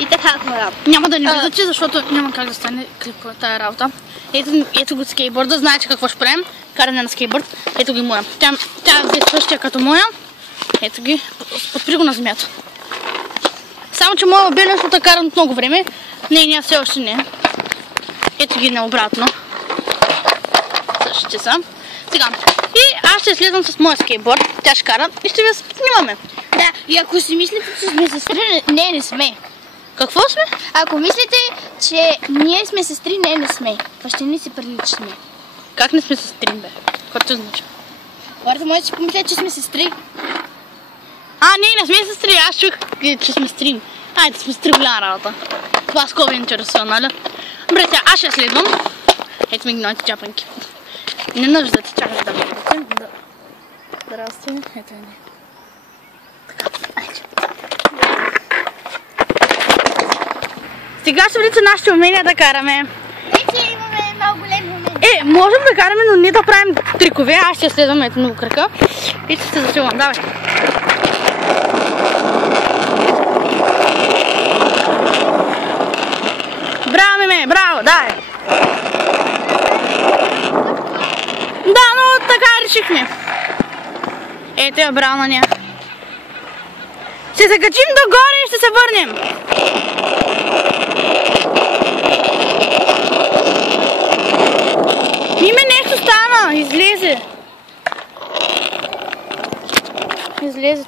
И така, няма да ни виждате, защото няма как да стане клип тая работа. Ето го скейтборда, знаете какво ще правим? Каране на скейтборд. Ето ги моя. Тя е същия като моя. Ето ги, подпри го на земята. Само, че моя бе нещо да карам от много време. Нейния все още не. Ето ги наобратно. Същите са. Сега. И аз ще слезам с моя скейтборд. Тя ще кара и ще ви снимаме. Да, и ако си мислите, че сме сестри, не сме. Какво сме? Ако мислите, че ние сме сестри, не сме. Въобще не си приличаме. Как не сме сестри, бе? Какво означава? Хората може да си помислят, че сме сестри. Не сме сестри. Аз чух, че сме стрим. Айде, сме сестри, голяма работа. Това с кого ви интересува, нали? Добре, сега аз ще следвам. Ето ми ги новите чапанки. Не нуждате, чакайте да видите. Здрасти. Ето е. Така, айде. Сега ще видите нашите умения да караме. Вече имаме много големи умения. Можем да караме, но не да правим трикове. Аз ще следвам ето много крака. И ще се засилвам. Давай. Браво, меме, браво, давай. Да, но така решихме. Ето я, браво на нея. Ще се качим догоре и ще се върнем. Миме, нещо стана. Излезе. Излезе.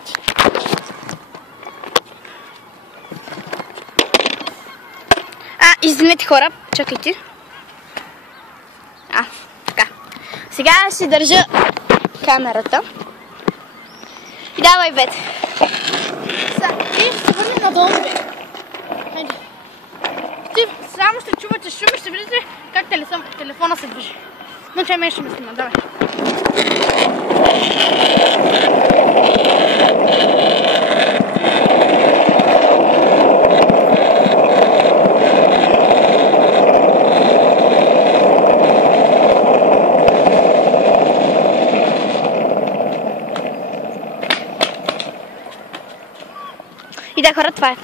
Извинете, хора, чакайте. Така. Сега ще държа камерата. И давай, бете. Ти ще се върне надолу, бе. Хайде. Ти само ще чувате шум и ще видите как телефона се движи. Но че мен ще ме снима, давай. И да, хора, това е.